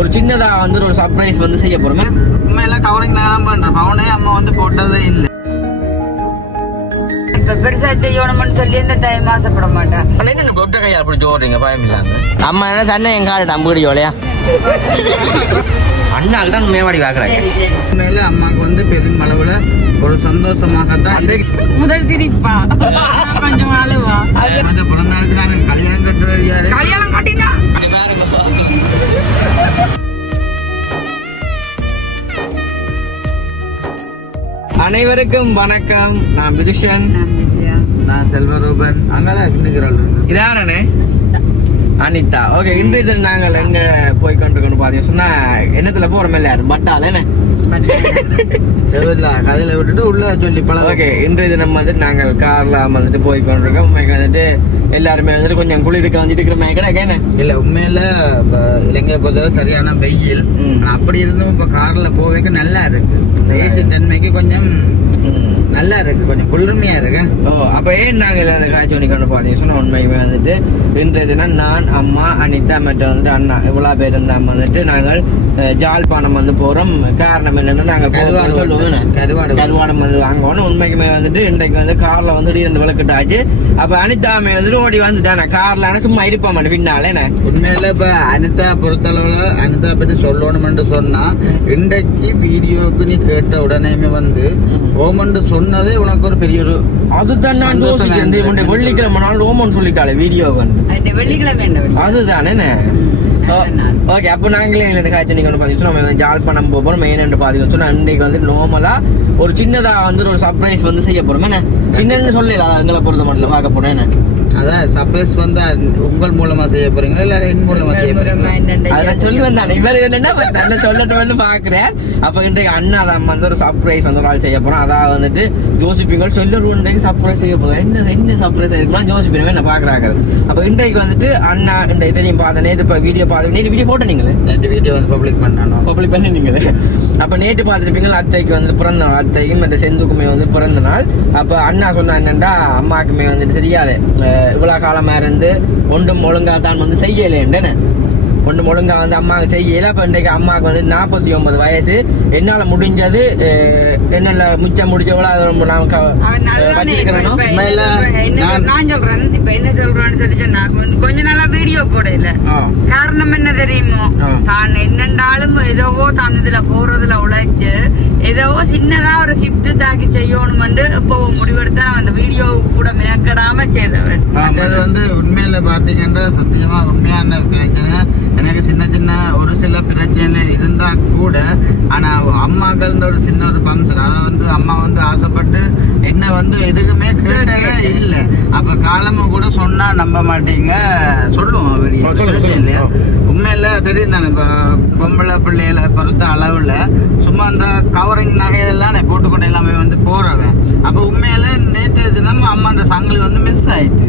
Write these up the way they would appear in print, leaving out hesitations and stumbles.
ஒரு சின்னதா வந்து ஒரு சர்ப்ரைஸ் வந்து செய்ய போறோம். உண்மையில கவரிங் நான் பண்றேன். பவுனே அம்மா வந்து போட்டதே இல்லை. இப்ப பெருசா செய்யணும்னு சொல்லி இந்த டைம் ஆசைப்பட மாட்டேன். கொட்ட கையா அப்படி ஜோடுறீங்க பயம் இல்லாம. அம்மா என்ன தண்ணி எங்க காடு நம்புடி ஜோலையா அண்ணாக்கு தான் மேவாடி வாக்குறாங்க. உண்மையில அம்மாவுக்கு வந்து பெரும் அளவுல ஒரு சந்தோஷமாகத்தான் முதல் சிரிப்பா கொஞ்சம் அழுவா. பிறந்த நாளுக்கு நாங்க கல்யாணம் கட்டுறாரு. கல்யாணம் கட்டினா அனைவருக்கும் வணக்கம். நான் விதுஷன். நான் செல்வரூபன். அங்கெல்லாம் இருக்கிறாள் இதானே அனிதா. ஓகே, இன்றைய தினம் நாங்கள் எங்க போய் கொண்டிருக்கோம்னு பாத்தீங்க சொன்னா என்னத்துல போறோம் எல்லாரும் பட்டால என்ன கதையில விட்டுட்டு உள்ள சொல்லி பல. ஓகே, இன்றைய தினம் வந்து நாங்கள் கார்ல வந்துட்டு போய் கொண்டிருக்கோம். வந்துட்டு எல்லாருமே வந்துட்டு கொஞ்சம் குளிருக்கு வந்துட்டு இருக்கிற மாதிரி கிடையாது. இல்ல உண்மையில இலங்கையை பொறுத்தவரை சரியான வெயில். அப்படி இருந்தும் இப்ப கார்ல போவேக்க நல்லா இருக்கு. ஏசி தன்மைக்கு கொஞ்சம் நல்லா இருக்கு, கொஞ்சம் குளிர்மையா இருக்கு. அப்ப ஏன் நாங்கள் அந்த காய்ச்சி கொண்டு பாத்தீங்க சொன்னா உண்மையுமே வந்துட்டு இன்றைய தினம் நான், அம்மா, அனிதா மற்றும் வந்துட்டு அண்ணா இவ்வளவு பேர் இருந்தா வந்துட்டு நாங்கள் ஜாழ்ப்பாணம் வந்து போறோம். காரணம் என்னன்னா நாங்கள் சொல்லுவோம் கருவாடம் வந்து வாங்கணும். உண்மைக்குமே வந்துட்டு இன்றைக்கு வந்து கார்ல வந்து 2 விளக்கிட்டு ஆச்சு. அப்ப அனிதாமே வந்துட்டு ஓடி வந்துட்டானே கார்ல சும்மா இருப்பா மாட்டேன் பின்னால. உண்மையில இப்ப அனிதா பொறுத்தளவுல அனிதா பத்தி சொல்லணும்னு சொன்னா இன்றைக்கு வீடியோக்கு நீ கேட்ட உடனேமே வந்து ஓமன் சொன்னதே உனக்கு ஒரு பெரிய ஒரு அதுதான் நான் யோசிக்கிறேன். வெள்ளிக்கிழமை நாள் ஓமன் சொல்லிட்டாலே வீடியோ வந்து வெள்ளிக்கிழமை அதுதானே. ஓகே, அப்போ நாங்களே இந்த காய்ச்சி கொண்டு பாத்தீங்கன்னா நம்ம ஜாழ்ப்பாணம் போறோம். மெயின் பாத்தீங்கன்னு சொன்னா இன்றைக்கு வந்து நார்மலா ஒரு சின்னதா வந்து ஒரு சர்ப்ரைஸ் வந்து செய்ய போறோம். என்ன சின்னன்னு சொல்லல எங்களை பொறுத்த மட்டும் பார்க்க போறோம். என்ன அதான் சர்ப்ரைஸ் வந்து உங்கள் மூலமா செய்ய போறீங்களா இல்ல என் மூலமா செய்ய போறீங்களா? அதான் சொல்லி வந்தானே இவர் என்னன்னா தன்னை சொல்லட்டு பாக்குறேன். அப்ப இன்றைக்கு அண்ணா தான் வந்து ஒரு சர்ப்ரைஸ் வந்து ஒரு ஆள் செய்ய போறோம். அதான் வந்துட்டு யோசிப்பீங்க சொல்லு இன்றைக்கு சர்ப்ரைஸ் செய்ய போறோம். என்ன சர்ப்ரைஸ் இருக்குன்னா யோசிப்பீங்க என்ன பாக்குறாங்க. அப்ப இன்றைக்கு வந்துட்டு அண்ணா இன்றைக்கு தெரியும் பார்த்தேன். நேற்று இப்ப வீடியோ பார்த்து நேற்று வீடியோ போட்டோ நீங்களே நேற்று வீடியோ வந்து பப்ளிக் பண்ணி நீங்களே. அப்ப நேற்று பார்த்துருப்பீங்க அத்தைக்கு வந்து பிறந்த நாள். அத்தைக்கும் மற்ற செந்துக்குமே வந்து பிறந்த நாள். அப்ப அண்ணா சொன்னா என்னண்டா அம்மாக்குமே வந்துட்டு தெரியாது இவ்வளவு காலமா இருந்து ஒன்றும் ஒழுங்கா தான் வந்து செய்யலேன்னு ஒன்றும் ஒழுங்கா வந்து அம்மாவுக்கு செய்யல. இப்போ இன்றைக்கு அம்மாவுக்கு வந்து 49 வயசு. என்னால முடிஞ்சது என்னால மிச்சம் முடிஞ்சவளோ அதை ரொம்ப நான் சொல்றேன். இப்ப என்ன சொல்றேன்னு சொல்லி சொன்னா கொஞ்ச நாளா வீடியோ போடல. காரணம் என்ன தெரியுமோ, தான் என்னண்டாலும் ஏதோ தான் இதுல போறதுல உழைச்சு ஏதோ சின்னதா ஒரு கிஃப்ட் தாக்கி செய்யணும்னு இப்போ முடிவெடுத்தா அந்த வீடியோ கூட மேற்கடாம செய்தவன். அது வந்து உண்மையில பாத்தீங்கன்னா சத்தியமா உண்மையான பிரச்சனை. எனக்கு சின்ன சின்ன ஒரு சில பிரச்சனை இருந்தா கூட ஆனா அம்மாக்கள்ன்ற ஒரு சின்ன ஒரு பம்சர் அதை வந்து அம்மா வந்து ஆசைப்பட்டு என்ன வந்து எதுக்குமே கேட்டதே இல்லை. அப்ப காலமா கூட சொன்னா நம்ப மாட்டீங்க, சொல்லுவோம் இல்லையா? உண்மையில தெரியும் தானே. இப்ப பொம்பளை பிள்ளைகளை பொறுத்த அளவுல சும்மா அந்த கவரிங் நகையெல்லாம் நான் போட்டுக்கொண்டு எல்லாமே வந்து போறவன். அப்ப உண்மையில நேற்று தினம் அம்மாண்ட சங்கிலி வந்து மிஸ் ஆயிட்டு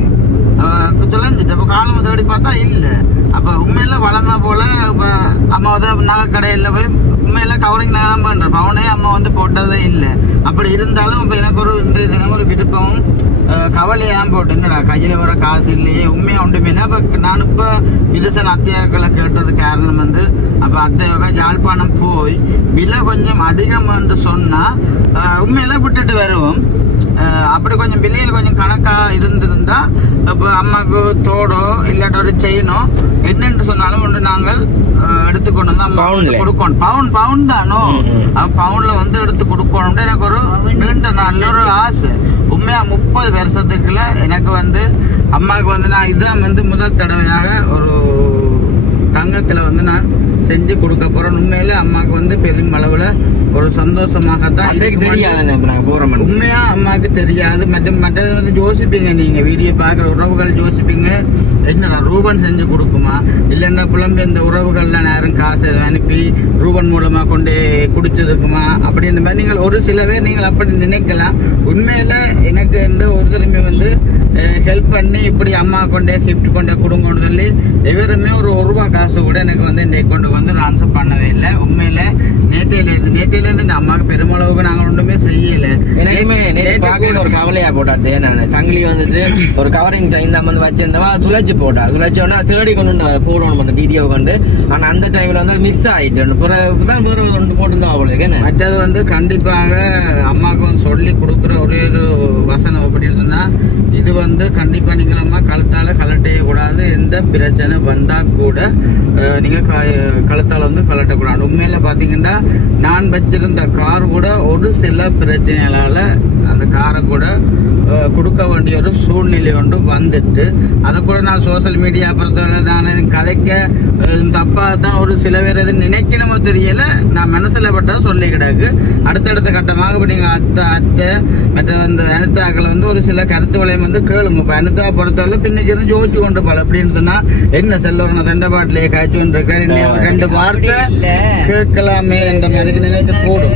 தொலைஞ்சிட்டு. அப்ப காலம் தேடி பார்த்தா இல்ல. அப்ப உண்மையில வளமா போல இப்ப அம்மா வந்து நகை கடையில போய் உண்மையில கவரிங் நகை தான் பண்ற பவுனே அம்மா வந்து போட்டதே இல்லை. அப்படி இருந்தாலும் இப்ப எனக்கு ஒரு இந்த தினம் ஒரு விருப்பம் கவலையாம் போட்டு என்னடா கையில வர காசு இல்லையே உண்மையா உண்டுமே. அப்ப நான் இப்ப விதசன் அத்தியாக்களை கேட்டது காரணம் வந்து அப்ப அத்தியாக யாழ்ப்பாணம் போய் விலை கொஞ்சம் அதிகம் என்று சொன்னா உண்மையில விட்டுட்டு வருவோம். அப்படி கொஞ்சம் விலையில் கொஞ்சம் கணக்கா இருந்திருந்தா இப்போ அம்மாவுக்கு தோடோ இல்லாட்ட ஒரு செயினோ என்னென்று சொன்னாலும் ஒன்று நாங்கள் எடுத்துக்கொண்டு வந்து அம்மா கொடுக்கணும். பவுன் தானோ பவுன்ல வந்து எடுத்து கொடுக்கணும்னு எனக்கு ஒரு நீண்ட நல்ல ஒரு ஆசை. உண்மையா 30 வருஷத்துக்குள்ள எனக்கு வந்து அம்மாவுக்கு வந்து நான் இதுதான் வந்து முதல் தடவையாக ஒரு தங்கத்துல வந்து நான் செஞ்சு கொடுக்க போறேன். உண்மையில அம்மாவுக்கு வந்து பெரும் அளவுல ஒரு சந்தோஷமாகத்தான் உண்மையா அம்மாவுக்கு தெரியாது. மற்றது வந்து யோசிப்பீங்க, நீங்க வீடியோ பாக்குற உறவுகள் யோசிப்பீங்க என்னடா ரூபன் செஞ்சு கொடுக்குமா இல்லைன்னா புலம்பெயர்ந்த உறவுகள்ல யாரும் காசு அனுப்பி ரூபன் மூலமா கொண்டு குடிச்சதுக்குமா அப்படின்ற மாதிரி நீங்கள் ஒரு சில பேர் நீங்கள் அப்படி நினைக்கலாம். உண்மையில எனக்கு இந்த ஒரு திறமை வந்து ஹெல்ப் பண்ணி இப்படி அம்மா கொண்டே கிஃப்ட் கொண்டே கொடுங்கன்னு சொல்லி எவருமே ஒரு ரூபா காசு கூட எனக்கு வந்து இன்றைக்கு கொண்டு வந்து ட்ரான்ஸ்ஃபர் பண்ணவே இல்லை. உண்மையில நேற்றையிலேருந்து இந்த அம்மாவுக்கு பெருமளவுக்கு நாங்கள் ஒன்றுமே செய்யலை. அதையுமே நேற்று பார்க்க ஒரு கவலையா போட்டாது. நான் சங்கிலி வந்துட்டு ஒரு கவரிங் செயின் தான் வந்து வச்சிருந்தவா துளைச்சு போட்டா. துளைச்சோன்னா தேடி கொண்டு போடணும் அந்த வீடியோ கொண்டு. ஆனா அந்த டைம்ல வந்து மிஸ் ஆயிட்டு பிறகுதான் வேற ஒன்று போட்டுருந்தா அவளுக்கு. மற்றது வந்து கண்டிப்பாக அம்மாவுக்கு வந்து சொல்லி கொடுக்குற ஒரே ஒரு வசனம் அப்படின்னு சொன்னா, இது வந்து கண்டிப்பா நீங்கள் அம்மா கழுத்தால கலட்டைய கூடாது. எந்த பிரச்சனை வந்தா கூட நீங்க கழுத்தால வந்து கலட்டக்கூடாது. உண்மையில பாத்தீங்கன்னா நான் வச்சிருந்த கார் கூட ஒரு சில பிரச்சனைகளால அந்த காரை கூட கொடுக்க வேண்டிய ஒரு சூழ்நிலை ஒன்று வந்துட்டு, அதை கூட நான் சோசியல் மீடியா பொறுத்தவரை நான் கதைக்க தப்பா தான் ஒரு சில பேர் எது நினைக்கணுமோ தெரியல. நான் மனசுல பட்டதை சொல்லி கிடக்கு. அடுத்தடுத்த கட்டமாக இப்போ நீங்கள் அத்தை மற்ற அந்த அனிதாக்கள் வந்து ஒரு சில கருத்துக்களையும் வந்து கேளுங்க. இப்போ அனிதா பொறுத்தவரை பின்னுக்கு இருந்து ஜோதிச்சு கொண்டு போல அப்படின்னு சொன்னா என்ன செல்ல தண்டை பாட்டிலேயே காய்ச்சி கொண்டு இருக்கேன். 2 வார்த்தை கேட்கலாமே என்ற மாதிரி நினைச்சு போடும்.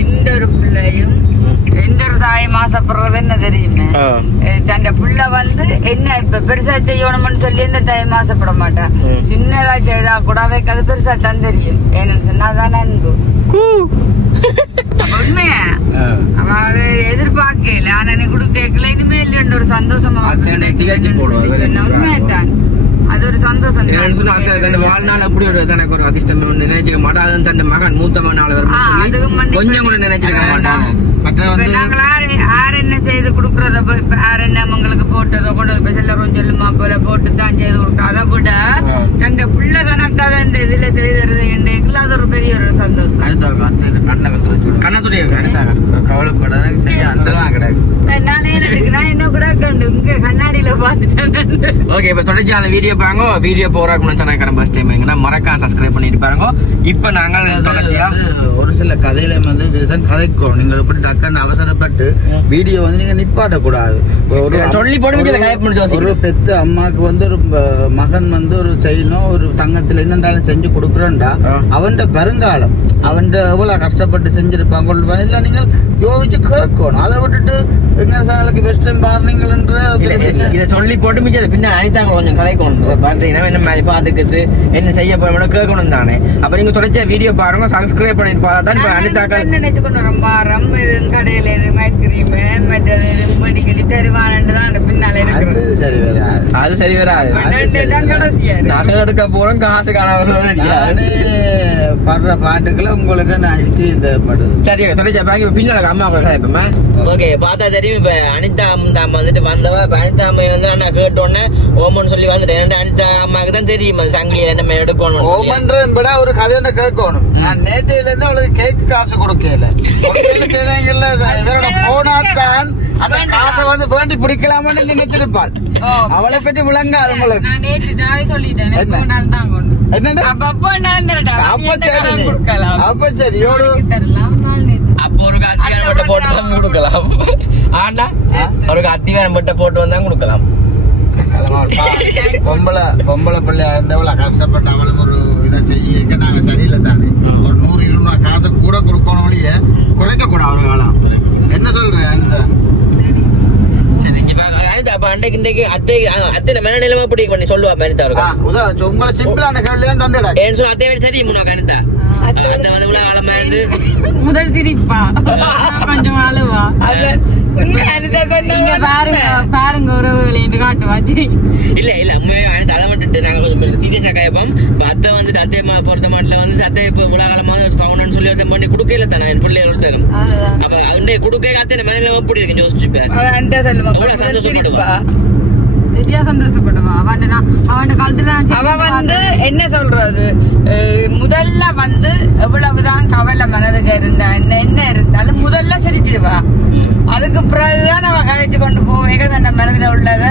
எந்த ஒரு பிள்ளையும் எந்த ஒரு தாய் மாசப்படுறது என்ன தெரியுமே, தன் புள்ள வந்து என்ன இப்ப பெருசா செய்யணும்னு சொல்லி எந்த தாய் மாசப்பட மாட்டா. சின்னதா செய்தா கூட அவைக்கு அது பெருசா தான் தெரியும். ஏன்னு சொன்னாதான் அன்பு உண்மையா அவ அதை எதிர்பார்க்கல. ஆனா நீ கொடுக்கல இனிமேல் ஒரு சந்தோஷமா உண்மையாத்தான். அது ஒரு சந்தோஷம். வாழ்நாள் அப்படி ஒரு தனக்கு ஒரு அதிர்ஷ்டம் நினைச்சிக்க மாட்டா. அது தன் மகன் மூத்த மகனால கொஞ்சம் கூட நினைச்சிருக்க மாட்டான். யார் என்ன செய்து கொடுக்கறத யார் என்ன அவங்களுக்கு போட்டதோ கொண்டு போய் செல்லரும் சொல்லுமா போல போட்டு தான் செய்து கொடுக்க. அதை விட தன் புள்ள தனக்காக இந்த இதுல செய்தது என்று அது ஒரு பெரிய ஒரு சந்தோஷம். கண்ணத்துடைய கவலைப்பட கிடையாது. நான் என்ன கூட கண்டு இங்க கண்ணாடியில பாத்துட்டேன். ஓகே, இப்ப தொடர்ச்சி அந்த வீடியோ பாருங்க. வீடியோ போறாக்கு ஃபர்ஸ்ட் டைம் மறக்காம சப்ஸ்கிரைப் பண்ணிட்டு பாருங்க. இப்ப நாங்கள் ஒரு சில கதையில வந்து கதைக்கும் நீங்க எப்படி டக்குன்னு அவசரப்பட்டு வீடியோ வந்து நீங்க நிப்பாட்ட கூடாது. ஒரு பெத்த அம்மாக்கு வந்து ஒரு மகன் வந்து ஒரு செயினோ ஒரு தங்கத்துல என்னென்றாலும் செஞ்சு கொடுக்குறோம்டா அவன் வருங்காலம் அவன் எவ்வளவு கஷ்டப்பட்டு செஞ்சிருப்பாங்க இல்ல நீங்கள் யோசிச்சு கேட்கணும். அதை விட்டுட்டு இதை சொல்லி போட்டு மிச்சது பின்ன அனிதாங்க கொஞ்சம் கதைக்கணும். பாத்தீங்கன்னா என்ன மாதிரி பாத்துக்கிட்டு என்ன செய்ய போறோம் கேட்கணும் தானே. அப்ப நீங்க தொடர்ச்சியா வீடியோ பாருங்க, சப்ஸ்கிரைப் பண்ணிட்டு பார்த்தா தான் இப்ப அனிதாக்கள் நினைச்சு கொண்டு வரோம். பாரம் இது கடையில ஐஸ்கிரீம் மற்றது தருவானு தான் பின்னால இருக்கு. அது சரி வராது. நகை எடுக்க போறோம் காசு காணாம படுற பாட்டுக்களை உங்களுக்கு நான் தேவைப்படுது. சரி தொடர்ச்சியா பின்னால அம்மா கதைப்போமா. ஓகே, பார்த்தா தெரியும். இப்ப அனிதா அம்மா வந்துட்டு வந்தவ. இப்ப அனிதா அம்மா வந்து நான் கேட்டோன்னே ஓமன்னு சொல்லி வந்துட்டேன். அனிதா அம்மாவுக்கு தான் தெரியும் சங்கிலியில நம்ம எடுக்கணும். ஓமன்றத விட ஒரு கதை ஒன்று கேட்கணும். நான் நேற்றையில இருந்து அவளுக்கு கேக்கு காசு கொடுக்கல. போனாத்தான் அந்த காசை வந்து வேண்டி பிடிக்கலாம்னு நினைச்சிருப்பாள். அவளை பற்றி விளங்காது உங்களுக்கு. அப்ப சரி அப்போ ஒரு அத்திவாரம் போட்டு தான் கொடுக்கலாம். ஆண்டா ஒரு அத்திவாரம் மட்டும் போட்டு வந்தா கொடுக்கலாம். பொம்பளை பிள்ளையா இருந்தவள கஷ்டப்பட்டு அவளும் ஒரு இதை செய்ய நாங்க சரியில்லை தானே. ஒரு 100-200 காசை கூட கொடுக்கணும் ஒழிய குறைக்க கூட அவரு காலம். என்ன சொல்ற அந்த அன்றைக்கு அத்தை மனநிலைமை பிடி பண்ணி சொல்லுவா அனிதா அவருக்கு. உங்களை சிம்பிளான கேள்வி தான் தந்துடா. ஏன்னு சொல்லி அத்தை தெரியும் அனிதா அந்த வந்து ஆழமா இருந்து முதல் சிரிப்பா கொஞ்சம் அழுவா. பாருங்க உறவுகளை காட்டுவாச்சு. இல்ல உண்மையா அனிதா அதை விட்டுட்டு நாங்க கொஞ்சம் சீரியஸா கேட்போம். அத்தை வந்துட்டு அத்தையம்மா பொறுத்த மாட்டில வந்து அத்தை இப்ப உலகாலமா பவுனன்னு சொல்லி ஒருத்தன் பண்ணி கொடுக்கல தானே என் பிள்ளைகள் ஒருத்தரும். அப்ப அன்றைய கொடுக்க அத்தை மனநிலைமை எப்படி இருக்கு யோசிச்சுப்பேன். சந்தோஷப்படுவா. அவன் காலத்துல அவ வந்து என்ன சொல்றது, முதல்ல வந்து எவ்வளவுதான் கவலை மனதுக்கு இருந்தா என்ன இருந்தாலும் முதல்ல சிரிச்சிருவா. அதுக்கு பிறகுதான் அவ கழிச்சு கொண்டு போவேக தன் மனதுல உள்ளத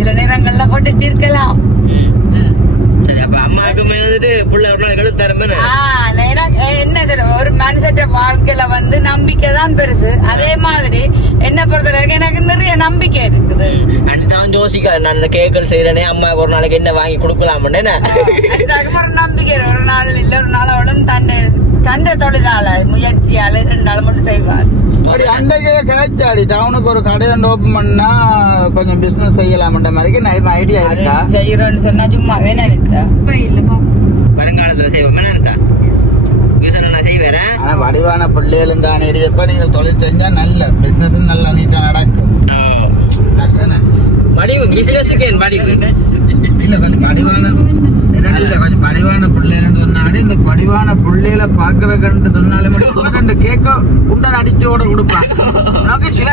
சில நேரங்கள்ல போட்டு தீர்க்கலாம். என்ன சொல்ல ஒரு மனுஷட்ட வாழ்க்கையில வந்து நம்பிக்கை தான் பெருசு. அதே மாதிரி என்ன பொறுத்தவரைக்கும் எனக்கு நிறைய நம்பிக்கை இருக்குது. அனிதான் யோசிக்க நான் இந்த கேக்கள் செய்யறேனே அம்மாவுக்கு ஒரு நாளைக்கு என்ன வாங்கி கொடுக்கலாம்னு ஒரு நம்பிக்கை. ஒரு நாள் இல்ல ஒரு நாள் அவளும் தன்னை தொழிலாள முயற்சியால 2 நாள் மட்டும் செய்வாள். அப்படி அன்றைக்கே கேச்சாடி டவுனுக்கு ஒரு கடை ஓபன் பண்ணா கொஞ்சம் பிசினஸ் செய்யலாம்ன்ற மாதிரி நான் ஐடியா இருக்கா. செய்யறோம்னு சொன்னா சும்மாவே நினைக்கிறேன். வருங்காலத்துல செய்வோம் நினைத்தா நான் செய்வேன். ஆனா வடிவான பிள்ளைகளும் தானே எப்ப நீங்கள் தொழில் செஞ்சா நல்ல பிசினஸ் நல்லா நீட்டா நடக்கும். வடிவு பிசினஸுக்கு என் வடிவு இல்ல கொஞ்சம் வடிவான இல்ல கொஞ்சம் வடிவான பிள்ளைன்னு சொன்னாடி இந்த வடிவான பிள்ளைகளை பாக்குறதுன்னு சொன்னாலே மட்டும் ரெண்டு கேக்க உண்டன் அடிச்சோட கொடுப்பாங்க. உனக்கு சில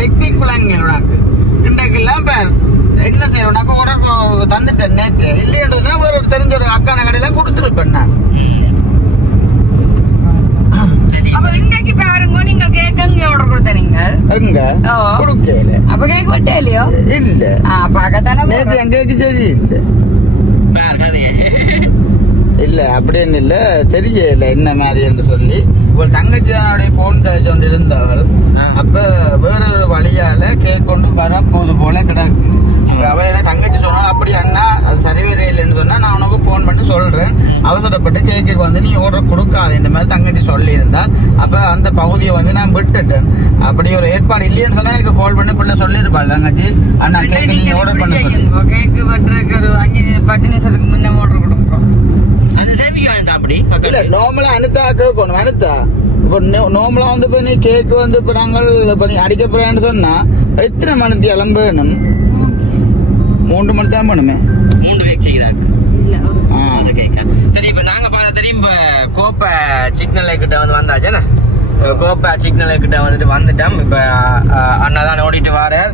டெக்னிக் பிள்ளைங்க உனக்கு இன்றைக்கு எல்லாம் பேர் என்ன செய்யற உனக்கு ஆர்டர் தந்துட்டேன் நேற்று இல்லையன்றதுனா வேற ஒரு தெரிஞ்ச ஒரு அக்கான கடையெல்லாம் கொடுத்துருப்பேன் நான். அப்ப இன்னைக்கு பாருங்க நீங்க கேக் எங்க ஆர்டர் கொடுத்த நீங்க எங்க கொடுக்கல அப்ப கேக் விட்டே இல்லையோ இல்ல பாக்கத்தானே நேற்று என் கேக்கு சரி இல்ல அப்படின்னு இல்ல தெரியல என்ன மாதிரி என்று சொல்லி ஒரு தங்கச்சியானுடைய போன் கொண்டு இருந்தவள் அப்ப வேற ஒரு வழியால கேக் கொண்டு வர போது போல கிடக்கு. அவள் என்ன தங்கச்சி சொன்னாலும் அப்படி அண்ணா அது சரிவரே இல்லைன்னு சொன்னா நான் உனக்கு போன் பண்ணி சொல்றேன் அவசரப்பட்டு கேக்கு வந்து நீ ஆர்டர் கொடுக்காது இந்த மாதிரி தங்கச்சி சொல்லியிருந்தா அப்ப அந்த பகுதியை வந்து நான் விட்டுட்டேன். அப்படி ஒரு ஏற்பாடு இல்லைன்னு சொன்னா எனக்கு கால் பண்ணி பிள்ளை சொல்லியிருப்பாள் தங்கச்சி அண்ணா கேக்கு நீங்க ஆர்டர் பண்ண சொல்லி கேக்கு வெட்டுறதுக்கு ஒரு 5-10 நிமிஷத்துக்கு முன்ன ஆர்டர் கொடுக்கும். அப்படி இல்ல நார்மலா அனுத்தா கேட்கணும் அனுத்தா இப்போ நார்மலா வந்து இப்ப நீ கேக்கு வந்து இப்ப நாங்கள் இப்ப நீ அடிக்க போறான்னு சொன்னா எத்தனை மணிக்கு வேணும்? 3 மணி தான் பண்ணுமே 3 கேக் செய்கிறாங்க. சரி இப்ப நாங்க பார்த்த தெரியும் இப்ப கோப்பை சிக்னல் கிட்ட வந்து வந்தாச்சுன்னா கோப்பை சிக்னல் கிட்ட வந்துட்டோம். இப்ப அண்ணா தான் ஓடிட்டு வாரார்.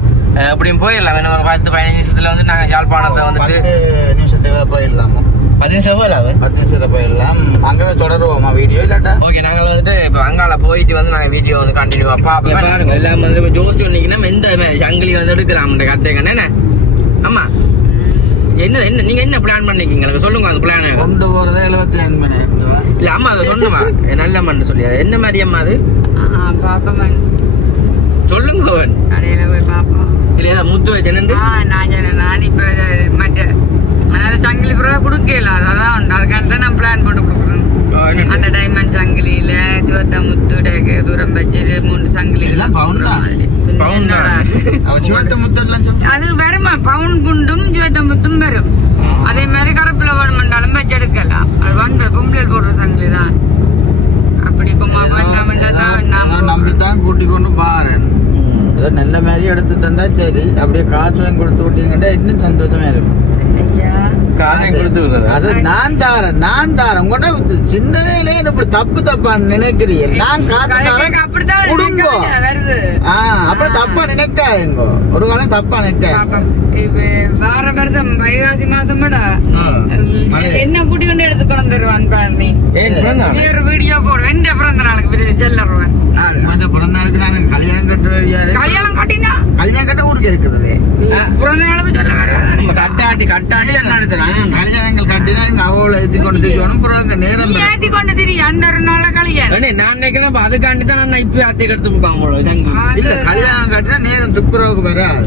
எப்படியும் போயிடலாம் இன்னும் ஒரு 10-15 நிமிஷத்துல வந்து நாங்க யாழ்ப்பாணத்தை வந்துட்டு 10 நிமிஷத்துக்கு போயிடலாமா 10 நிமிஷம் போயிடலாம் 10 நிமிஷத்துல போயிடலாம். அங்கவே தொடருவோமா வீடியோ இல்லாட்டா? ஓகே நாங்கள் வந்துட்டு இப்ப அங்கால போயிட்டு வந்து நாங்க வீடியோ வந்து கண்டினியூவா பாப்போம். பாருங்க எல்லாம் வந்து ஜோஸ்டி வந்தீங்கன்னா எந்த மாதிரி சங்கிலி வந்து எடுக்கலாம் கத்துக்கண்ணே. என்ன ஆமா என்ன என்ன நீங்க என்ன பிளான் பண்ணிருக்கீங்க சொல்லுங்க அந்த பிளான். கொண்டு போறதே 75 மணி இல்ல அம்மா அதை சொல்லுமா நல்ல மண்ணு சொல்லி என்ன மாதிரி அம்மா அது பாப்பமன் சொல்லுங்க அவன் கடையில போய் பாப்போம். இல்ல ஏதாவது முத்து வச்சேன்னு நான் இப்ப மற்ற அதாவது சங்கிலி பிறகு கொடுக்கல அதான் உண்டு. அதுக்கான நான் பிளான் போட்டு கொடுக்குறேன். அந்த டைமண்ட் சங்கிலியில சிவத்த முத்து தூரம் வச்சது 3 சங்கிலி அது வருமா பவுன் குண்டும் சிவத்த முத்தும் வரும். அதே மாதிரி கருப்புல வேணுமென்றாலும் வச்சு எடுக்கலாம். அது வந்து பொம்பளை போடுற சங்கிலி தான். அப்படி நம்பித்தான் கூட்டி கொண்டு பாரு நல்ல மாதிரி எடுத்து தந்தா சரி. அப்படியே காசு வாங்கி கொடுத்து விட்டீங்கன்னா இன்னும் சந்தோஷமா இருக்கும். அது நான் தாரேன் உங்கள்ட சிந்தனையிலே இப்படி தப்பா நினைக்கிறீங்க. நான் அப்படி தப்பா நினைக்காதீங்க ஒரு காலம் தப்பா நினைக்காங்க. வார வருஷம் வைகாசி மாசம் என்ன கூட்டி கொண்டு எடுத்து கொண்டு தருவான் பாரு. வேறு வீடியோ போடுவேன் எந்த பிறந்த நாளுக்கு செல்லுவேன். பிறந்த நாளுக்கு நாங்க கல்யாணம் கட்டினா கல்யாணம் கட்ட ஊருக்கு இருக்கிறது பிறந்த நாளுக்கு சொல்ல வர கட்டாட்டி கல்யாணங்கள் கட்டினா நீங்க அவ்வளவு ஏத்தி கொண்டு திரியணும். நேரம் ஏத்தி கொண்டு திரிய அந்த ஒரு நாள கல்யாணம் நான் நினைக்கிறேன் அதுக்காண்டி தான் நான் இப்ப அத்தை எடுத்து போவாங்க. இல்ல கல்யாணம் கட்டினா நேரம் துப்புரவுக்கு வராது.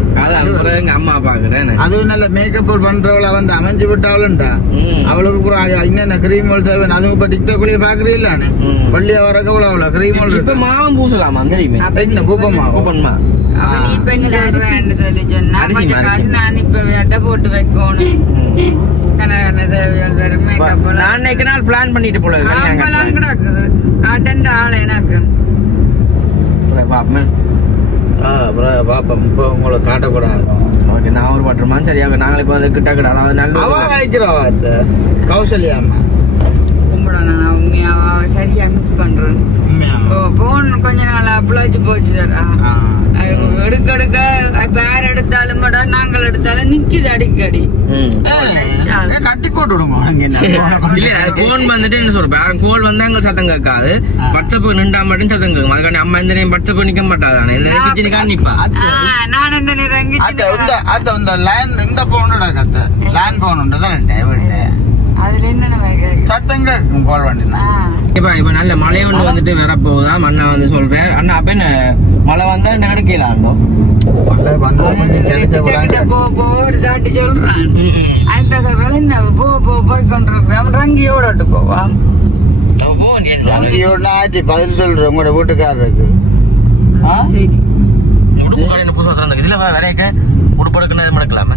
எங்க அம்மா பாக்குறேன் அதுவும் நல்ல மேக்கப் பண்றவள வந்து அமைஞ்சு விட்டாளுண்டா அவளுக்கு என்னென்ன கிரீம் தேவை அதுவும் இப்ப டிக்டாக்லயே பாக்குறீங்களானே பள்ளியா வரக்கவள அவள கிரீம் இப்ப மாவும் பூசலாமா தெரியுமே என்ன கூப்பமா போட்டு வைக்கணும். நான் பிளான் பண்ணிட்டு போல கிடக்குது ஆளு எனக்கு பாப்பா இப்ப உங்களை காட்டக்கூடாது. ஓகே நான் ஒரு பட்டுமா சரியா நாங்களே இப்போ வந்து கிட்ட கிட்ட அதாவது நல்ல கௌசல்யாமா கும்பிடணும் உண்மையாவா சரியா மிஸ் பண்றேன். போன் கொஞ்ச நாள் அப்ளாச்சு போச்சு எடுக்க வேற எடுத்தாலும் நாங்கள் எடுத்தாலும் நிக்குது அடிக்கடி கட்டி போட்டு விடுமா. போன் வந்துட்டு என்ன சொல்றேன் கோல் வந்து அங்க சத்தம் கேட்காது பச்சை நின்றா மட்டும் சத்தம் கேட்கும். அதுக்காண்டி அம்மா இந்த நேரம் பச்சை நிக்க மாட்டாதானே இந்த கிச்சனுக்காக நிப்பா. நான் இந்த நேரம் இந்த போனோட கத்த லேண்ட் போன் அதுல என்ன சத்தங்க கோல் வண்டி இப்ப இப்ப நல்ல மழை ஒன்று வந்துட்டு வரப்போகுதா அண்ணா வந்து சொல்றேன். அண்ணா அப்ப என்ன மழை வந்தா என்ன கிடைக்கலாம் சாட்டி சொல்றான் அந்த சொல்றான் என்ன போய் கொண்டிருக்கேன் ரங்கியோட போவான் பதில் சொல்றேன் உங்களோட வீட்டுக்காரருக்கு. இதுல வரைக்க உடுப்படுக்குன்னு மடக்கலாமா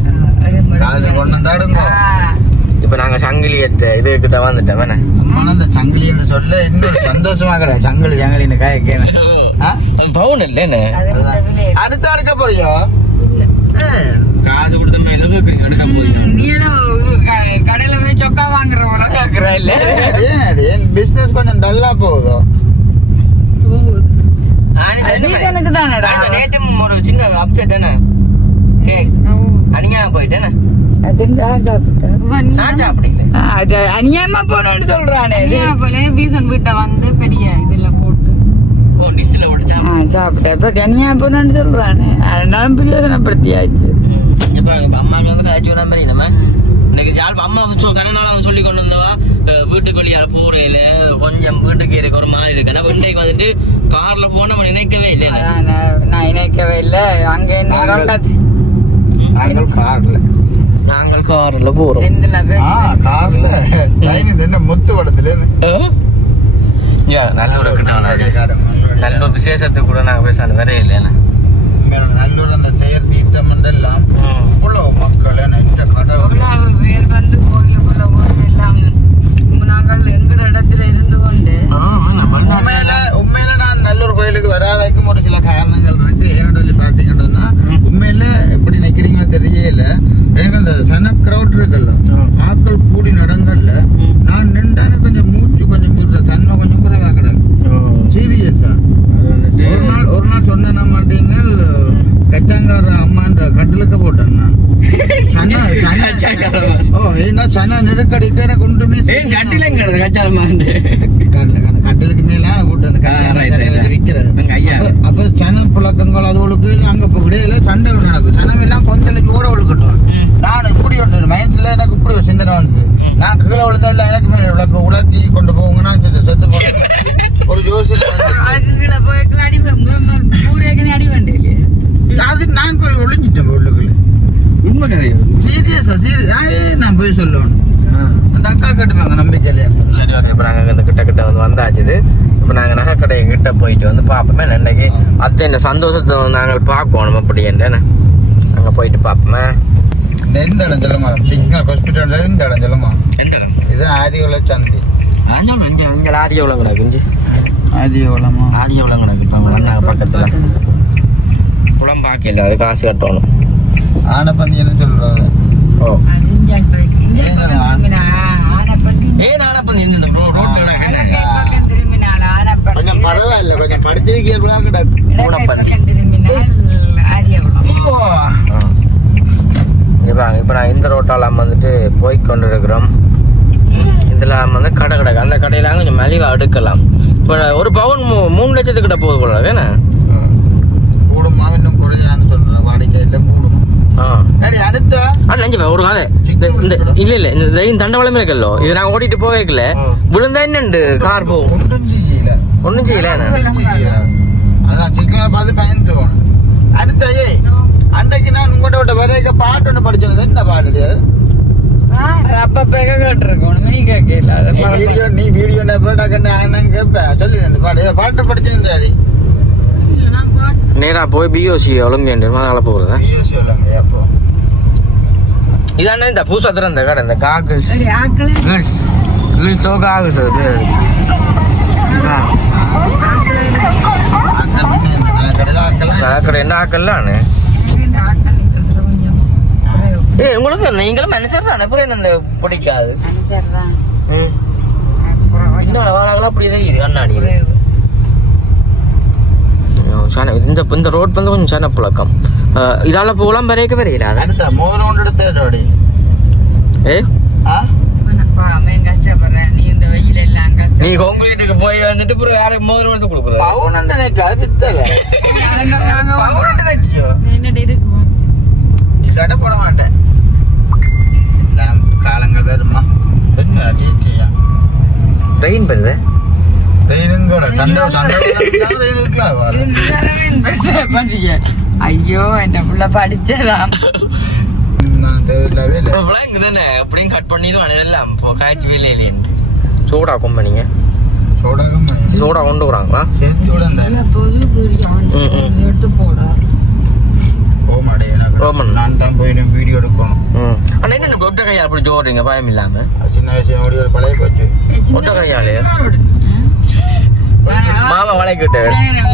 கொண்டு வந்தாடுங்க இப்ப நாங்க சங்கிலி இது கிட்ட வந்துட்டோம் வேணா அம்மா அந்த சங்கிலின்னு சொல்ல இன்னொரு சந்தோஷமா கிடையாது சங்கிலின்னு காய்க்கேன் பவுன் இல்ல என்ன அடுத்த அடுக்க போறியோ காசு கொடுத்த மேல எடுக்க போறீங்க நீ ஏதோ கடையில போய் சொக்கா வாங்குறவங்களா கேக்குற இல்ல என் பிசினஸ் கொஞ்சம் டல்லா போகுதோ சீசனுக்கு தானடா நேற்று ஒரு சின்ன அப்செட் என்ன அநியாயம் போயிட்டேன்னு நான் சாப்பிடல அநியாயமா போனோன்னு சொல்றானே பீசன் வீட்டை வந்து பெரிய இதுல போட்டு டிஷ்ல போட்டு சாப்பிட்டேன் இப்ப அநியாயமா போனோன்னு சொல்றானே அதனால பிரயோஜனப்படுத்தியாச்சு இப்ப அம்மாவுக்கு வந்து ஆச்சு மாதிரி நம்ம இன்னைக்கு ஜால் அம்மா கண்ணனால சொல்லி கொண்டு வந்தவா வீட்டுக்குள்ளியால் பூரையில கொஞ்சம் வீட்டுக்கு இருக்க ஒரு மாதிரி இருக்கு ஆனா இன்றைக்கு வந்துட்டு கார்ல போன நம்ம நினைக்கவே இல்லை நான் நினைக்கவே இல்லை அங்க என்ன நாங்கள் கார்ல போறோம் கார்ல என்ன முத்து படத்துல நல்ல விசேஷத்துக்கு கூட நாங்க பேச வேற இல்லையா நல்லூர் அந்த தேர் தீர்த்தம் எல்லாம் இவ்வளவு மக்கள் பேர் வந்து கோயிலுக்குள்ள போய் எல்லாம் நாங்கள் எங்கட இடத்துல இருந்து கொண்டு உண்மையில நான் நல்லூர் கோயிலுக்கு வராதைக்கும் ஒரு சில காரணங்கள் இருக்கு ஏன்னு சொல்லி பாத்தீங்கன்னா உண்மையில எப்படி நிக்கிறீங்களோ தெரியல எனக்கு அந்த சன கிரௌட் இருக்குல்ல ஆக்கள் கூடி நடங்கல்ல நான் நின்றானு கொஞ்சம் மூச்சு கொஞ்சம் தன்மை கொஞ்சம் குறைவா கிடக்கு சீரியஸா ஒரு நாள் சொன்ன மாட்டீங்க கச்சாங்கார அம்மான்ற கட்டிலுக்கு போட்டேன் நான் சன நெருக்கடிக்கு எனக்கு ஒன்றுமே கட்டிலுக்கு மேல போட்டு விற்கிறது அப்ப சன புழக்கங்கள் அதுகளுக்கு அங்க இடையில சண்டை நடக்கும் சனம் எல்லாம் கொந்தளிக்கு கூட ஒழுக்கட்டும் நான் இப்படி ஒன்று மைண்ட்ல எனக்கு இப்படி ஒரு சிந்தனை வந்தது நான் கீழே விழுந்தா இல்ல எனக்கு மேல விளக்கு உலக்கி கொண்டு போங்கன்னா செத்து போறேன் ஒரு அது நான் போய் ஒளிஞ்சிட்டேன் உள்ளுக்குள்ள உண்மை கதையோ சீரியஸா நான் போய் சொல்லணும் அந்த அக்கா கட்டுவாங்க நம்பிக்கையில சரி ஓகே இப்போ நாங்கள் இந்த கிட்ட வந்து வந்தாச்சுது இப்போ நாங்கள் நகைக்கடை கிட்ட போயிட்டு வந்து பார்ப்போமே இன்னைக்கு அத்தை இந்த சந்தோஷத்தை நாங்கள் பார்க்கணும் அப்படி என்ன அங்கே போயிட்டு பார்ப்போமே எந்த இடம் சொல்லுமா சிக்னல் ஹாஸ்பிட்டல்ல இந்த இடம் சொல்லுமா எந்த இடம் இது ஆதிகுல சந்தி இங்கே ஆடியோ விளங்குடா குஞ்சு ஆதிகுலமா ஆடியோ விளங்குடா இப்போ நாங்கள் பக்கத்தில் குளம் பார்க்கல அது காசு கட்டணும் ஆனப்பந்தி என்ன சொல்றது ஓ கொஞ்சம் பரவாயில்ல கொஞ்சம் படிச்சிருக்கீங்களா இப்போ நான் இந்த ரோட்டால வந்துட்டு போய் கொண்டு இருக்கிறோம் இதுல வந்து கடை கிடக்கு அந்த கடையில கொஞ்சம் மலிவா எடுக்கலாம் இப்போ ஒரு பவுன் 3 லட்சத்துக்கிட்ட போகுது போல வேணா கூடுமா இன்னும் குறையான்னு சொல்றேன் வாடிக்கையில கூடுமா அடுத்த ஒரு கதை இல்ல இல்ல இந்த தண்டவாளமே இருக்கல்லோ இது நான் ஓடிட்டு போகல விழுந்தா என்னண்டு கார் போகும் ஒன்னும் செய்யல அதான் சிக்கன பார்த்து பயந்துட்டு போகணும் அடுத்த அன்றைக்கு நான் உங்கள்கிட்ட வரைக்க பாட்டு ஒன்று படிச்சது என்ன பாட்டு நீ வீடியோ சொல்லி அந்த பாட்டு படிச்சிருந்தாரு நேரா போய் பிஓசி ஒலிம்பியன் அதனால போகுது பிஓசி ஒலிம்பியா அப்போ இதானே இந்த புதுசா திறந்த கடை இந்த காகிள்ஸ் கேர்ள்ஸோ காகிள்ஸ் அது கடை என்ன ஆக்கல்லான்னு உங்களுக்கு நீங்களும் மனுஷர் தானே அப்புறம் என்ன பிடிக்காது இன்னும் வாராங்களா அப்படியே இது கண்ணாடி இந்த ரோட் வந்து கொஞ்சம் சன புழக்கம் இதால போகலாம் வரைக்க வரையில நீ கான்கிரீட்டுக்கு போய் வந்துட்டு அப்புறம் யாரும் மோதிரம் எடுத்து கொடுக்குறது போட மாட்டேன் காலங்கள் வருமா ட்ரெயின் வருது ஐயோ என்ன புள்ள படிச்சதான் எப்படியும் கட் பண்ணிடுவான் இதெல்லாம் காய்ச்சி இல்லையே சோடா கம்பெனிங்க சோடா கொண்டு வராங்களா எடுத்து போட போக மாட்டேன். நான் தான் போய் வீடியோ எடுக்கணும். ஆனால் என்ன ஒட்ட கையால் அப்படி ஜோடுறீங்க பயம் இல்லாம? சின்ன வயசு ஓடி ஒரு பழைய போச்சு. ஒட்ட கையாலே மாமா வளைக்கிட்டு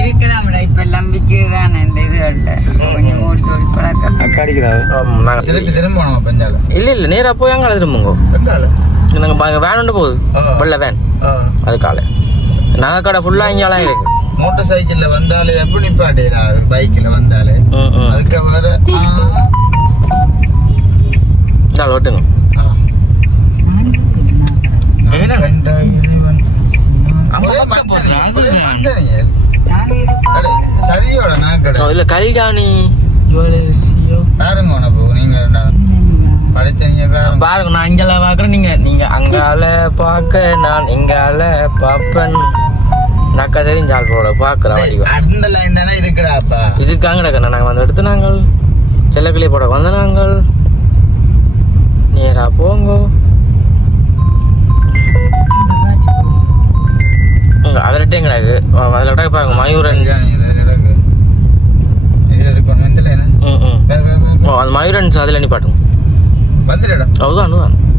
இருக்கிறாம்டா இப்ப எல்லாம் விற்கிறதான இந்த இது இல்ல கொஞ்சம் ஓடி ஓடி பழக்கம் திருப்பி திரும்பணும் பெஞ்சால. இல்ல நேரா போய் அங்கே திரும்புங்க. பெஞ்சால நாங்கள் வேன் ஒன்று போகுது வெள்ள வேன் அதுக்கால நகை கடை ஃபுல்லா இங்கெல்லாம் இருக்கு. மோட்டார் சைக்கிள்ல வந்தாலே எப்படி நிப்பாட்டேடா பைக்ல வந்தாலே அதுக்கு வேற சால் ஓட்டுங்க. சரியோட நாக்கடை இல்ல கல்யாணி பாருங்க நீங்க பாருங்க. நான் இங்கால பாக்குறேன், நீங்க அங்கால பாக்க நான் இங்கால பாப்பன் நக்கா தெரிஞ்சால் போட பாக்குறேன். அந்த லைன் தானே இருக்குடாப்பா. இதுக்காங்க நாங்கள் வந்து எடுத்து நாங்கள் செல்லக்கிளி போட வந்த நாங்கள் நேரா போங்க. அதில் எங்கடாக்கு அதில் பாருங்க மயூரன். அது மயூரன் அதில் நிப்பாட்டுங்க. அதுதான்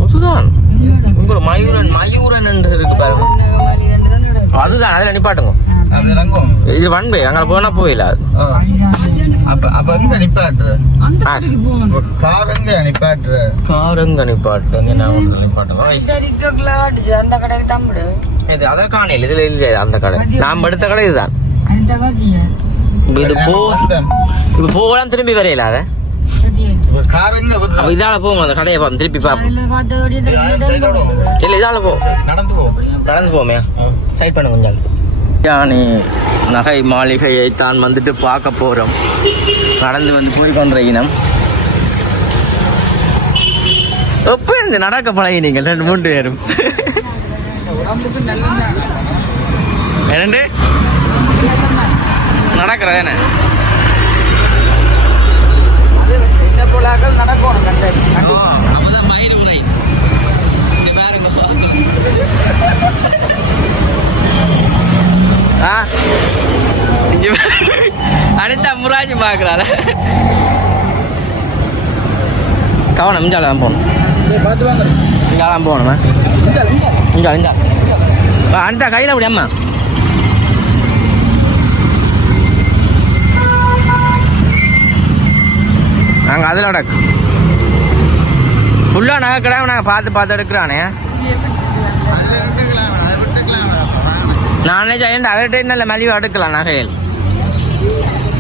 அதுதான் உங்களோட மயூரன் என்று இருக்கு பாருங்க. அதுதான் அதில் நிப்பாட்டுங்க. இது வன்பு அங்கே போனா போயில காரங்க நிப்பாட்டுங்க. இது அத காணையில் இதுல இல்ல அந்த கடை நாம் எடுத்த கடை இதுதான். இது இப்ப போகலாம் திரும்பி வரையில அத இதால போங்க அந்த கடையை பார்ப்போம் திருப்பி பார்ப்போம். இல்ல இதால போ நடந்து போமே சைட் பண்ண கொஞ்சம். யானி நகை மாளிகையை தான் வந்துட்டு பார்க்க போறோம். நடந்து வந்து போய் கொண்ட இனம் எப்ப இந்த நடக்க பழகினீங்க 2-3 பேரும் என்னண்டு நடக்கிறது என்ன அனிதா முராஜி பாக்குறாள். கவனம் இஞ்சாலாம் போகணும் இங்காலாம் போகணுமா இஞ்சா இஞ்சா அனிதா கையில் அப்படி அம்மா நாங்கள் அதில் அடக்கு ஃபுல்லாக நகை கிடாம நாங்கள் பார்த்து எடுக்கிறானே. நானே ஜெயண்ட் அவர்கிட்ட நல்ல மலிவு அடுக்கலாம் நகையில்.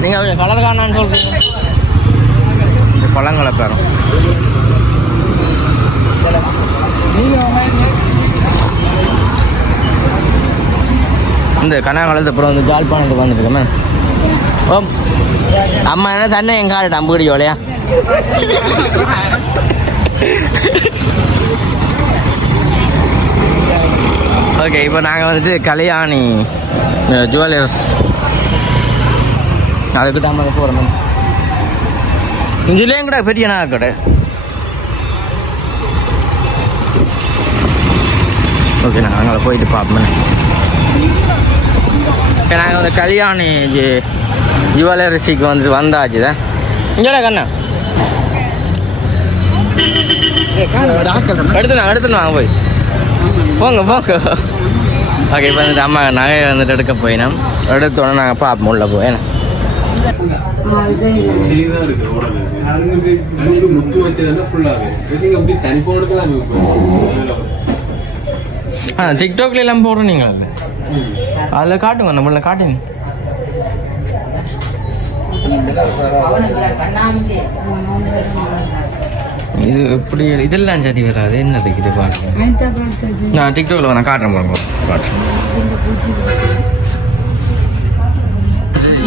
நீங்கள் கொஞ்சம் கலர் காணான்னு சொல்கிறீங்க. இந்த பழங்களை பெறும் இந்த கனகாலத்து அப்புறம் வந்து ஜாழ்ப்பாணத்துக்கு வந்துருக்கோமே. ஓ அம்மா என்ன தண்ணி என் காடு அம்புடி ஓலையா. ஓகே இப்போ நாங்கள் வந்துட்டு கல்யாணி ஜுவல்லர்ஸ் அதுக்கிட்ட அம்மா போகிறோம். இதுலேயும் கூட பெரிய நகை கடை. ஓகே நாங்கள் அங்கே போயிட்டு பார்ப்போம். நாங்கள் வந்து கல்யாணி ஜுவல்லரிசிக்கு வந்துட்டு வந்தாச்சு தான். இங்கடா கண்ணா எடுத்துன்னு வாங்க போய் போங்க. ஓகே இப்போ வந்துட்டு அம்மா நகையை வந்துட்டு எடுக்க போயினோம். எடுத்தோன்னே நாங்கள் பார்ப்போம் உள்ள போய். ஏன்னா டிக்டாக்ல எல்லாம் போடுறோம் நீங்கள் அதில் காட்டுங்க நம்மள காட்டுங்க. இது எப்படி இதெல்லாம் சரி வராது. என்னதுக்கு இது பாருங்க. நான் டிக்டாக்ல நான் காட்டுறேன் பாருங்க காட்டுறேன்.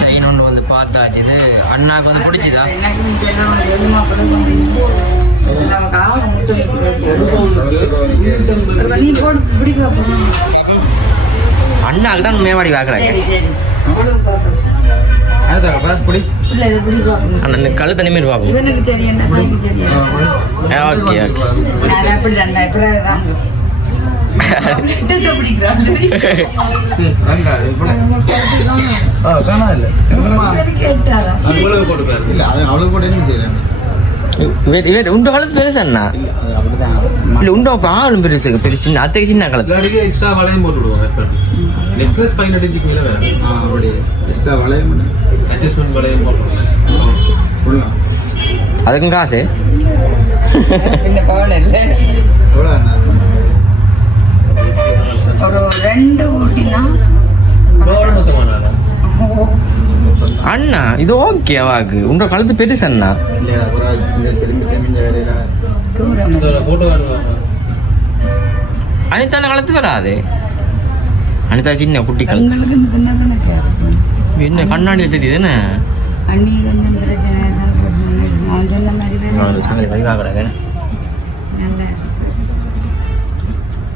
செயின் ஒன்று வந்து பார்த்தாச்சு. இது அண்ணாக்கு வந்து பிடிச்சிதா? அண்ணாக்கு தான் மேவாடி வாக்குறாங்க. கழு தனி மாரி பார்ப்போம். ஓகே ஓகே காணாதில்ல உங்களுக்கு போட்டுப்பாரு இல்ல அது அவ்வளவு கூட என்ன செய்யறேன் உண்ட காலத்து பெருசு அண்ணா அப்படிதான் இல்ல உண்ட ஆளும் பெருசு பெருசு அத்தைக்கு சின்ன காலத்து இல்லாட்டிக்கு எக்ஸ்ட்ரா வளையம் போட்டு விடுவோம் நெக்லஸ் 5 இன்ச்சுக்கு மேலே வேறு அப்படி எக்ஸ்ட்ரா வளையம் அட்ஜஸ்ட்மெண்ட் வளையம் போட்டுருவோம் சொல்லலாம் அதுக்கும் காசு என்ன பவன் இல்லை எவ்வளோ ஒரு 2 ஊட்டினா மொத்தமானாரா அண்ணா இது ஓகே வாக்கு உண்ட காலத்து பெருசு அண்ணா இல்லையா அப்புறம் இங்கே திரும்பி தெரிஞ்ச வேலையில தூரம் ஃபோட்டோ வேணுமா அனிதா காலத்து வராது அனிதா சின்ன குட்டி காலத்து எங்களுக்கு சின்ன கணக்கு என்ன கண்ணாடியில் தெரியுது என்ன அண்ணி கொஞ்சம் பிரச்சனை நான் சொன்ன மாதிரி வழிகாக்கிறாங்க நல்லா இருக்கு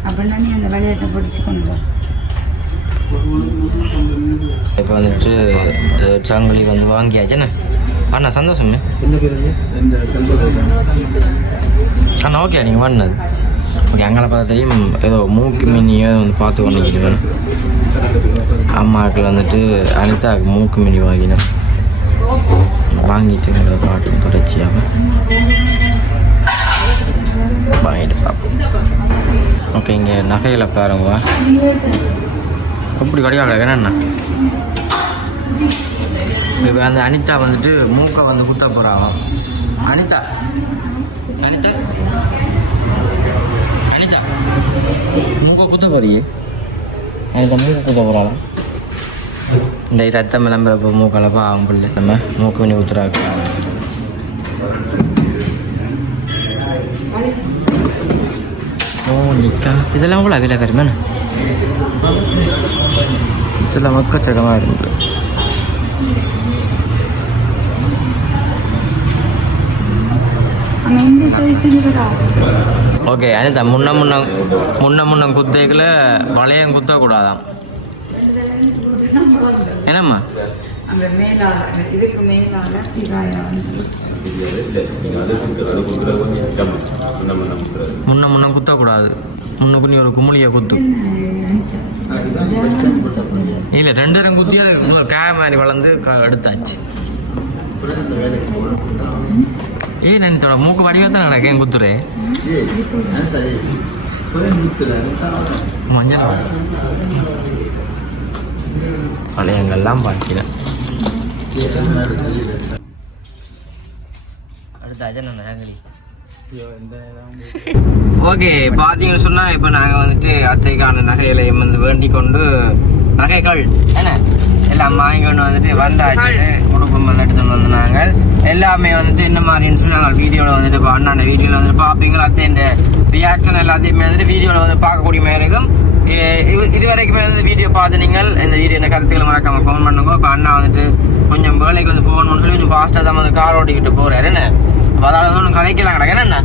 அப்படின்னா நீ அந்த வழியத்தை பிடிச்சி கொண்டு வா. இப்போ வந்துட்டு சங்கிலி வந்து வாங்கியாச்சுண்ணே அண்ணா சந்தோஷமே என்ன பேர் இந்த கல்ப அண்ணா ஓகே நீங்கள் வாங்கினது ஓகே அங்கே பார்த்தா தெரியும் ஏதோ மூக்கு மினியோ வந்து பார்த்து பண்ணிக்கிட்டு வேணும் அம்மாக்கள் வந்துட்டு அனிதாவுக்கு மூக்கு மினி வாங்கினேன் வாங்கிட்டு பாட்டு தொடர்ச்சியாக வாங்கிட்டு பார்ப்போம் ஓகே இங்கே நகையில் பாருங்க எப்படி கிடையாது என்னண்ணா இப்போ அந்த அனிதா வந்துட்டு மூக்கை வந்து குத்த போகிறாங்க அனிதா அனிதா அனிதா மூக்கை குத்த போறியே அனிதா மூக்கை குத்த போகிறாளா இந்த ரத்தம் விளம்பர இப்போ மூக்கில் பாவம் பிள்ளை நம்ம மூக்கு பண்ணி குத்துறாங்க ஓ நிக்கா இதெல்லாம் கூட விலை வருமானே இதெல்லாம் மக்கச்சக்கமாக இருக்கு அங்கே இந்த சைஸுக்கு ஓகே அனிதா முன்ன குத்தைக்குள்ள வளையம் குத்தக்கூடாதான் என்னம்மா அங்கே மேலாக இதுக்கு மேலாக முன்ன குத்தக்கூடாது முன்னுக்கு நீ ஒரு குமுளியை குத்து இல்லை 2 தரம் குத்தி அது இன்னொரு காய மாதிரி வளர்ந்து எடுத்தாச்சு நான் இதோட மூக்கு வடிவத்தான் நடக்கேன் குத்துறே மஞ்சள் வளையங்கள்லாம் பார்க்கிறேன் அடுத்த அஜன் சங்கிலி ஓகே பார்த்தீங்கன்னு சொன்னால் இப்போ நாங்கள் வந்துட்டு அத்தைக்கான நகைகளையும் வந்து வேண்டிக் கொண்டு நகைகள் என்ன எல்லாம் வாங்கி கொண்டு வந்துட்டு வந்தாச்சு குடும்பம் வந்து எடுத்துன்னு வந்து நாங்கள் எல்லாமே வந்துட்டு என்ன மாதிரின்னு சொல்லி நாங்கள் வீடியோவில் வந்துட்டு அண்ணாண்ட வீடியோவில் வந்துட்டு பார்ப்பீங்களா அத்தை இந்த ரியாக்ஷன் எல்லாத்தையுமே வந்துட்டு வீடியோவில் வந்து பார்க்கக்கூடிய மாதிரி இருக்கும் இது வரைக்குமே வந்து வீடியோ பார்த்து நீங்கள் இந்த வீடியோ இந்த கருத்துக்களை மறக்காமல் கமெண்ட் பண்ணுங்க இப்போ அண்ணா வந்துட்டு கொஞ்சம் வேலைக்கு வந்து போகணும்னு சொல்லி கொஞ்சம் ஃபாஸ்ட்டாக தான் வந்து கார் ஓட்டிக்கிட்டு போகிறாரு என்ன அதாவது வந்து ஒன்று கதைக்கலாம் கிடக்கு என்ன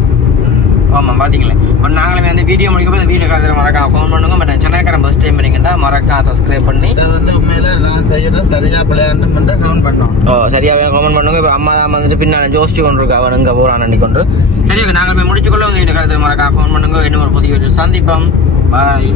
ஆமாம் பார்த்தீங்களா இப்போ நாங்களுமே வந்து வீடியோ முடிக்கப்போ இந்த வீடியோ கருத்து மறக்காம கமெண்ட் பண்ணுங்க பட் சென்னைக்காரன் ஃபஸ்ட் டைம் பண்ணிங்கன்னா மறக்காம சப்ஸ்கிரைப் பண்ணி இதை வந்து உண்மையில நான் செய்யறத சரியா பிள்ளையாண்டு மட்டும் கமெண்ட் பண்ணோம் சரியாக கமெண்ட் பண்ணுங்க இப்போ அம்மா தான் வந்துட்டு பின்னால் ஜோசிச்சு கொண்டு இருக்கா அவன் இங்கே போகிறான் அண்டி கொண்டு சரி ஓகே நாங்கள் போய் முடிச்சுக்கொள்ள உங்கள் வீடியோ கருத்து மறக்காம கமெண்ட் பண்ணுங்க இன்னும் ஒரு புதிய வீடியோ சந்திப்போம் பாய்